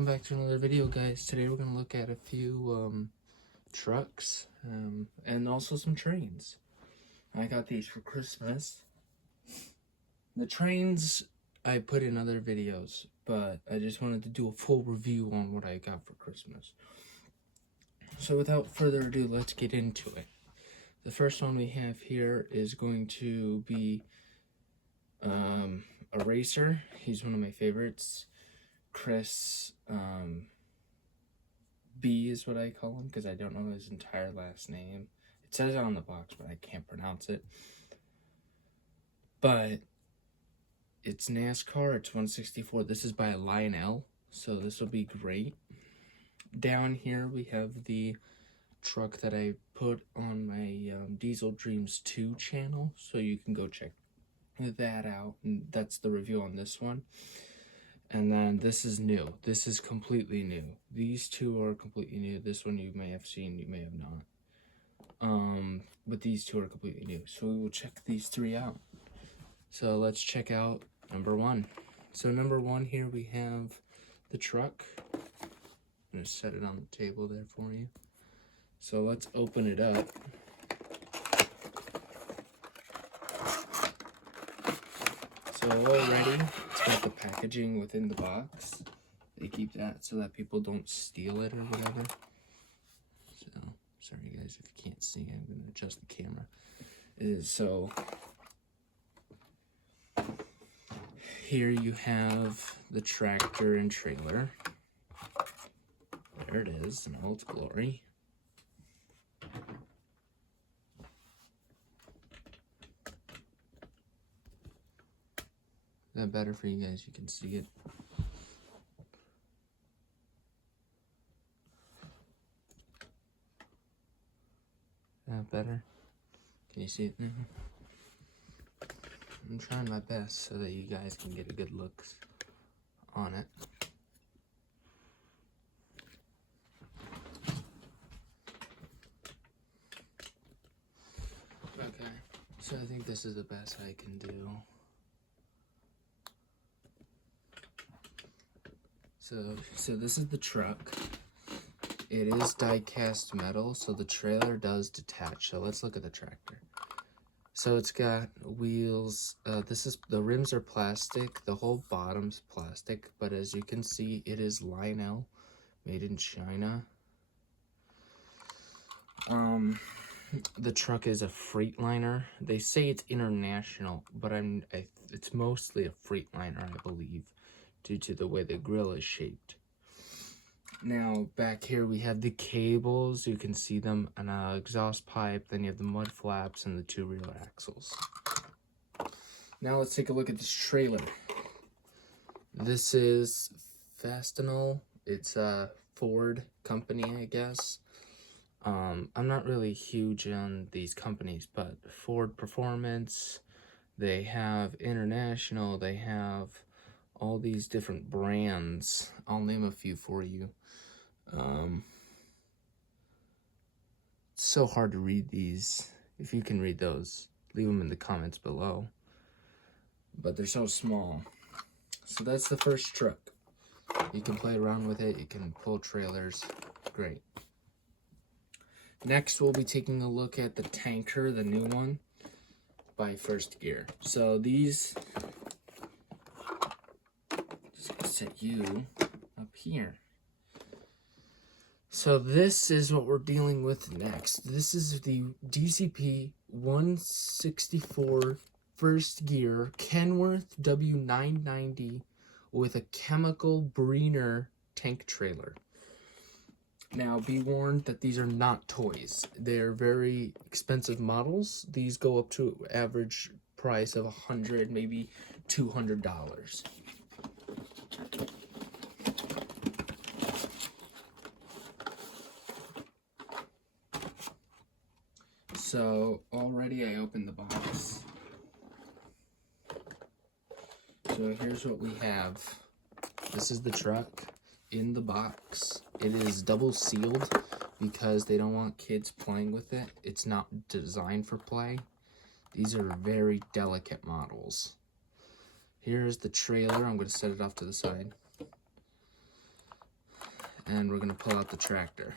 welcome back to another video, guys. Today we're going to look at a few trucks and also some trains. I got these for Christmas. The trains I put in other videos, but I just wanted to do a full review on what I got for Christmas. So without further ado, let's get into it. The first one we have here is going to be a racer. He's one of my favorites. Chris B is what I call him because I don't know his entire last name. It says it on the box, but I can't pronounce it. But it's NASCAR. It's 164. This is by Lionel, so this will be great. Down here we have the truck that I put on my Diesel Dreams 2 channel, so you can go check that out. And that's the review on this one. And then this is new. This is completely new. These two are completely new. This one you may have seen, you may have not. But these two are completely new. So we will check these three out. So let's check out number one. So number one, here we have the truck. I'm gonna set it on the table there for you. So let's open it up. So already, it's got the packaging within the box. They keep that so that people don't steal it or whatever. So, sorry guys if you can't see, I'm going to adjust the camera. So, here you have the tractor and trailer. There it is in all its glory. Is that better for you guys? You can see it. That better? Can you see it now? I'm trying my best so that you guys can get a good look on it. Okay, so I think this is the best I can do. So this is the truck. It is die-cast metal, so the trailer does detach. So let's look at the tractor. So it's got wheels. The rims are plastic. The whole bottom's plastic, but as you can see, it is Lionel, made in China. The truck is a Freightliner. They say it's international, but it's mostly a Freightliner, I believe, due to the way the grill is shaped. Now, back here we have the cables. You can see them, an exhaust pipe, then you have the mud flaps and the two rear axles. Now let's take a look at this trailer. This is Fastenal. It's a Ford company, I guess. I'm not really huge on these companies, but Ford Performance, they have International, they have all these different brands. I'll name a few for you. It's so hard to read these. If you can read those, leave them in the comments below. But they're so small. So that's the first truck. You can play around with it. You can pull trailers. Great. Next, we'll be taking a look at the tanker, the new one, by First Gear. So these... set you up here. So this is what we're dealing with next. This is the DCP 164 First Gear Kenworth W990 with a chemical Breener tank trailer. Now be warned that these are not toys. They're very expensive models. These go up to average price of $100, maybe $200. So already I opened the box. So here's what we have. This is the truck in the box. It is double sealed because they don't want kids playing with it. It's not designed for play. These are very delicate models. Here's the trailer. I'm going to set it off to the side. and we're gonna pull out the tractor.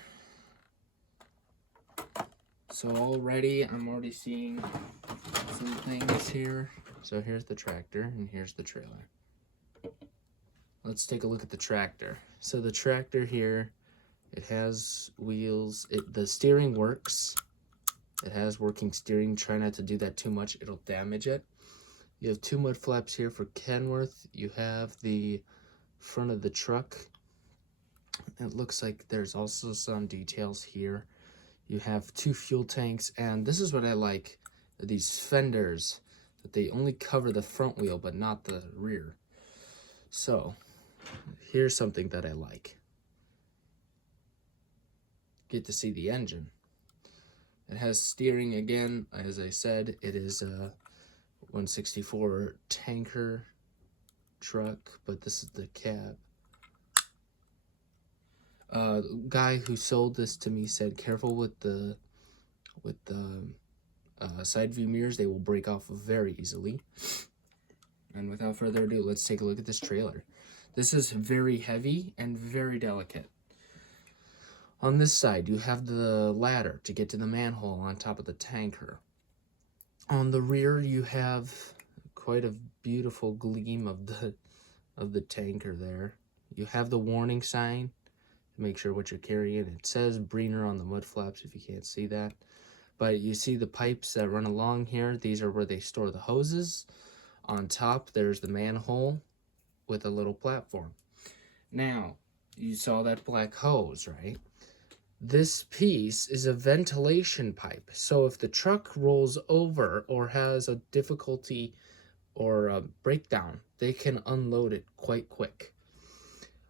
So I'm already seeing some things here. So here's the tractor and here's the trailer. Let's take a look at the tractor. So the tractor here, it has wheels. The steering works. It has working steering. Try not to do that too much. It'll damage it. You have 2 mud flaps here for Kenworth. You have the front of the truck. It looks like there's also some details here. You have 2 fuel tanks, and this is what I like, these fenders, that they only cover the front wheel but not the rear. So here's something that I like. Get to see the engine. It has steering again. As I said, it is a 164 tanker truck, but this is the cab. Guy who sold this to me said, careful with the side view mirrors, they will break off very easily. And without further ado, let's take a look at this trailer. This is very heavy and very delicate. On this side, you have the ladder to get to the manhole on top of the tanker. On the rear, you have quite a beautiful gleam of the tanker there. You have the warning sign to make sure what you're carrying. It says Breener on the mud flaps if you can't see that. But you see the pipes that run along here. These are where they store the hoses. On top, there's the manhole with a little platform. Now, you saw that black hose, right? This piece is a ventilation pipe. So if the truck rolls over or has a difficulty or a breakdown, they can unload it quite quick.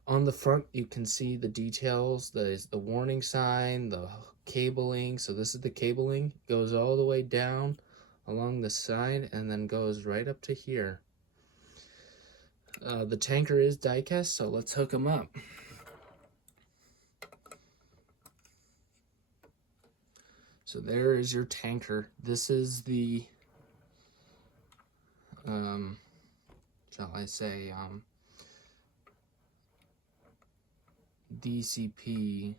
On the front, you can see the details. There's the warning sign, the cabling. So this is the cabling. Goes all the way down along the side and then goes right up to here. The tanker is die-cast, so let's hook them up. So there is your tanker. This is the, shall I say, DCP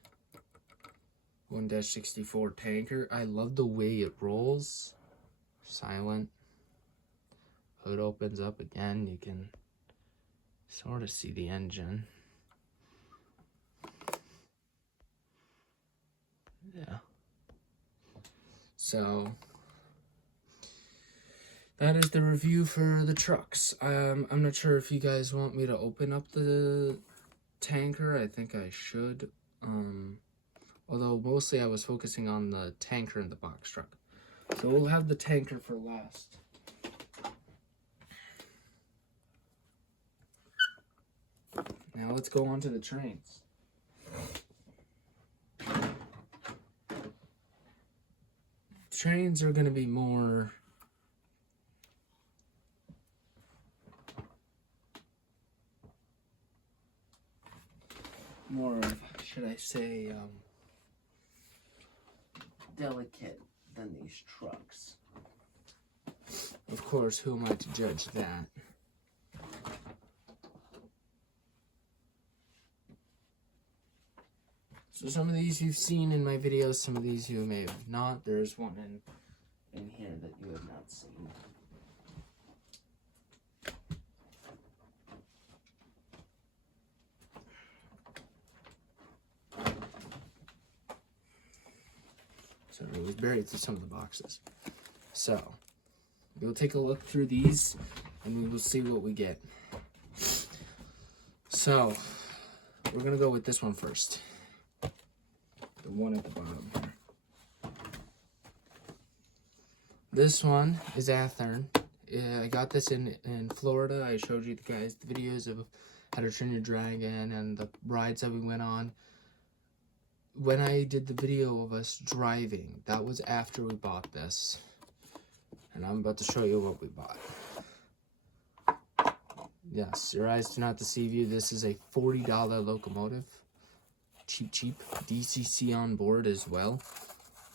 1-64 tanker. I love the way it rolls. Silent. Hood opens up again. You can sort of see the engine. Yeah. So that is the review for the trucks. I'm not sure if you guys want me to open up the tanker. I think I should. Although mostly I was focusing on the tanker and the box truck. So we'll have the tanker for last. Now let's go on to the trains. Trains are going to be more of, should I say, delicate than these trucks. Of course, who am I to judge that? So some of these you've seen in my videos, some of these you may have not. There's one in here that you have not seen. So it was buried through some of the boxes. So we'll take a look through these and we will see what we get. So we're gonna go with this one first. The one at the bottom here. This one is Athearn. I got this in Florida. I showed you guys the videos of how to train your dragon and the rides that we went on. When I did the video of us driving, that was after we bought this. And I'm about to show you what we bought. Yes, your eyes do not deceive you. This is a $40 locomotive. Cheap. DCC on board as well.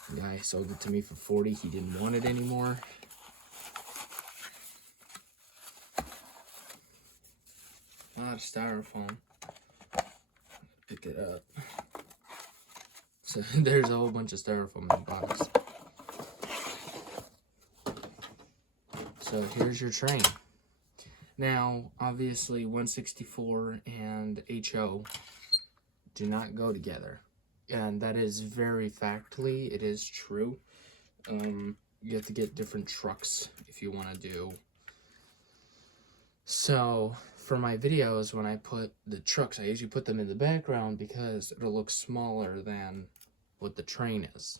The guy sold it to me for $40. He didn't want it anymore. A lot of styrofoam. pick it up. So there's a whole bunch of styrofoam in the box. So here's your train. Now, obviously, 164 and HO do not go together. And that is very factually, it is true. You have to get different trucks if you want to do. So, for my videos, when I put the trucks, I usually put them in the background because it'll look smaller than what the train is.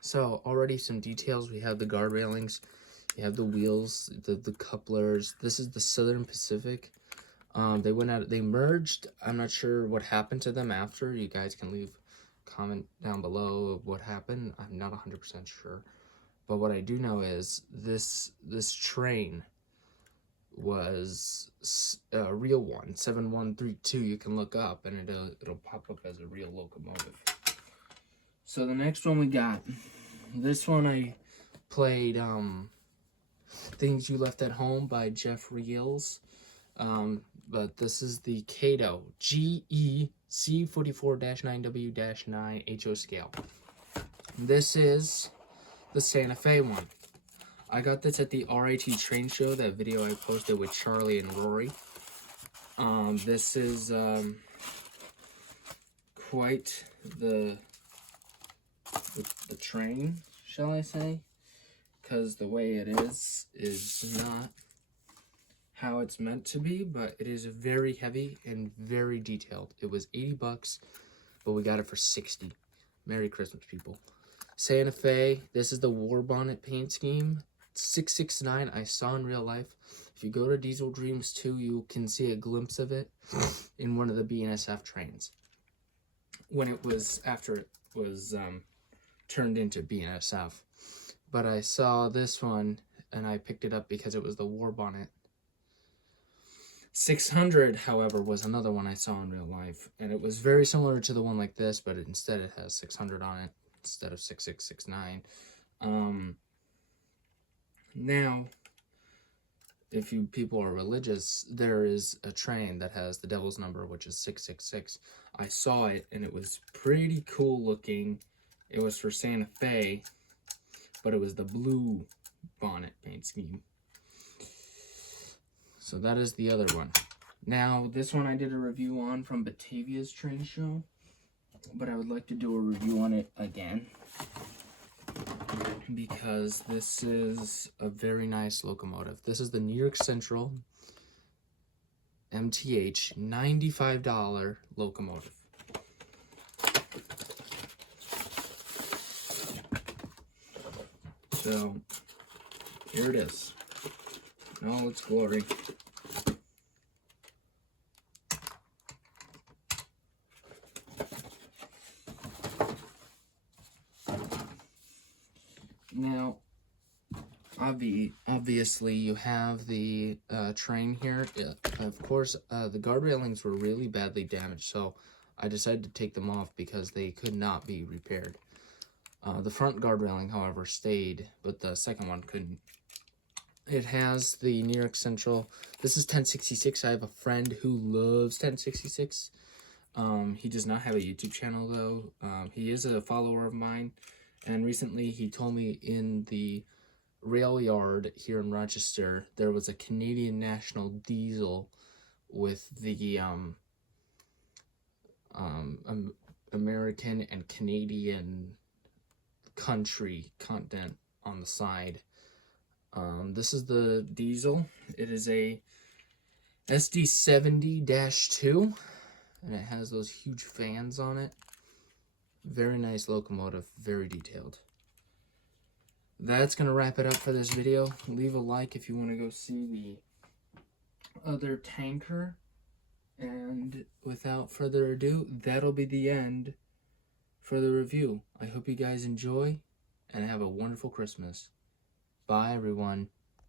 So, already some details. We have the guard railings. You have the wheels, the couplers. This is the Southern Pacific. They went out, they merged. I'm not sure what happened to them after. You guys can leave a comment down below of what happened. I'm not 100% sure. But what I do know is this train was a real one, 7132. You can look up and it'll pop up as a real locomotive. So the next one we got, this one I played Things You Left at Home by Jeff Reels. But this is the Cato GEC 44-9W-9 HO scale. This is the Santa Fe one. I got this at the RIT train show, that video I posted with Charlie and Rory. This is quite the train, shall I say? Because the way it is not how it's meant to be, but it is very heavy and very detailed. It was $80, but we got it for $60. Merry Christmas, people. Santa Fe, this is the war bonnet paint scheme. 669, I saw in real life. If you go to Diesel Dreams 2, you can see a glimpse of it in one of the BNSF trains. When it was, after it was turned into BNSF. But I saw this one, and I picked it up because it was the war bonnet. 600, however, was another one I saw in real life, and it was very similar to the one like this, but instead it has 600 on it instead of 6669. Now, if you people are religious, there is a train that has the devil's number, which is 666. I saw it, and it was pretty cool looking. It was for Santa Fe, but it was the blue bonnet paint scheme. So that is the other one. Now, this one I did a review on from Batavia's train show, but I would like to do a review on it again, because this is a very nice locomotive. This is the New York Central MTH $95 locomotive. So, here it is. In all its glory. Now, obviously, you have the train here. Of course, the guard railings were really badly damaged, so I decided to take them off because they could not be repaired. The front guard railing, however, stayed, but the second one couldn't. It has the New York Central. This is 1066. I have a friend who loves 1066. He does not have a YouTube channel, though. He is a follower of mine. And recently he told me in the rail yard here in Rochester, there was a Canadian National Diesel with the American and Canadian continent on the side. This is the diesel. It is a SD70-2, and it has those huge fans on it. Very nice locomotive, very detailed. That's going to wrap it up for this video. Leave a like if you want to go see the other tanker. And without further ado, that'll be the end for the review. I hope you guys enjoy and have a wonderful Christmas. Bye, everyone.